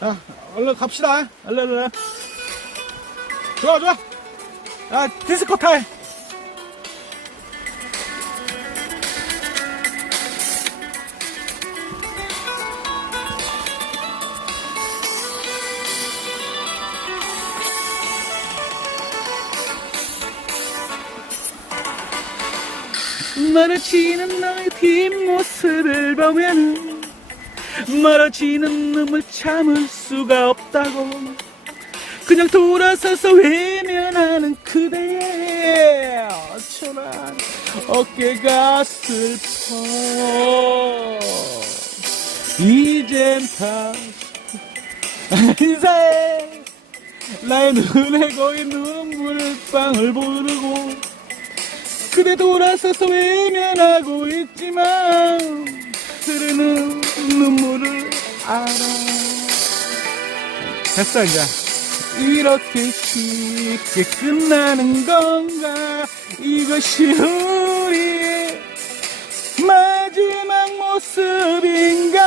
자, 얼른 갑시다. 얼른, 얼른. 좋아, 좋아. 야, 디스코 타임. 멀어지는 너의 뒷모습을 보면 멀어지는 눈물 참을 수가 없다고. 그냥 돌아서서 외면하는 그대의 초라한 어깨가 슬퍼. 이젠 다시 인사해. 나의 눈에 고인 눈물 방울 부르고. 그대 돌아서서 외면하고 있지만 흐르는 눈물을 알아. 됐어 이제. 이렇게 쉽게 끝나는 건가? 이것이 우리의 마지막 모습인가?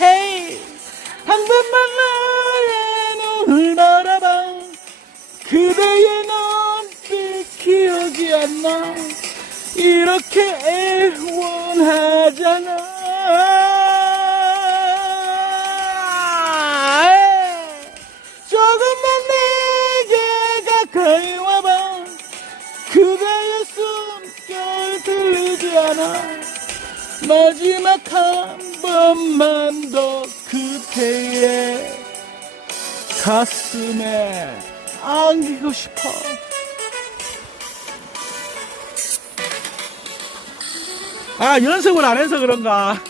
헤이! 한 번만 나의 눈을 바라봐 그대의 눈빛 기억이 안나 이렇게 애원하잖아. 조금만 내게 가까이 와봐. 그대의 숨결 들리지 않아. 마지막 한 번만 더 그대의 가슴에 안기고 싶어. 아, 연습을 안 해서 그런가.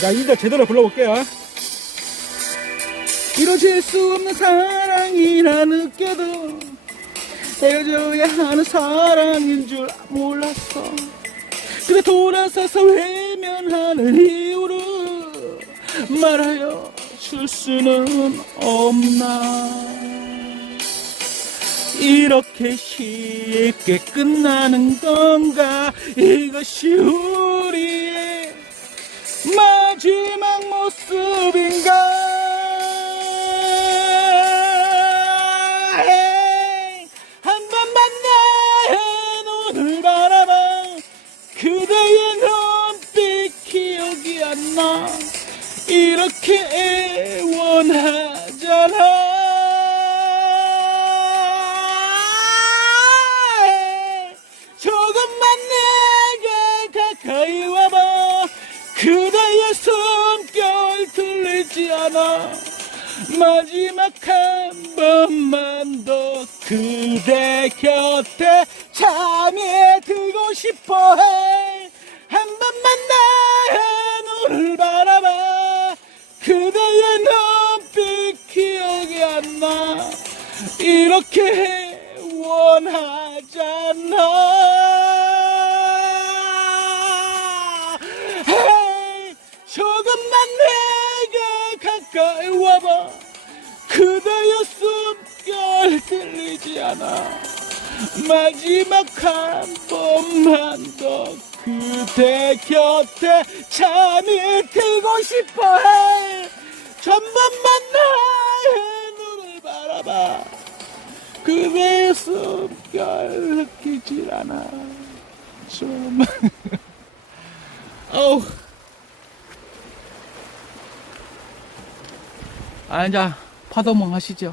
자, 이제 제대로 불러볼게요. 이루어질 수 없는 사랑이라 느껴도 헤어져야 하는 사랑인 줄 몰랐어 근데 돌아서서 외면하는 이유를 말하여 줄 수는 없나. 이렇게 쉽게 끝나는 건가? 이것이 우리 이렇게 애원하잖아. 조금만 내게 가까이 와봐. 그대의 숨결 들리지 않아. 마지막 한 번만 더 그대 곁에 잠이 들고 싶어 해. 한 번만 나 이렇게 원하잖아. 조금만 내게 가까이 와봐. 그대의 숨결 들리지 않아. 마지막 한 번만 더 그대 곁에 잠이 들고 싶어. 해 전번만 나의 눈을 바라봐 그대의 숨결 느끼질 않아. 좀. 어우. 아, 이제 파도몽 하시죠.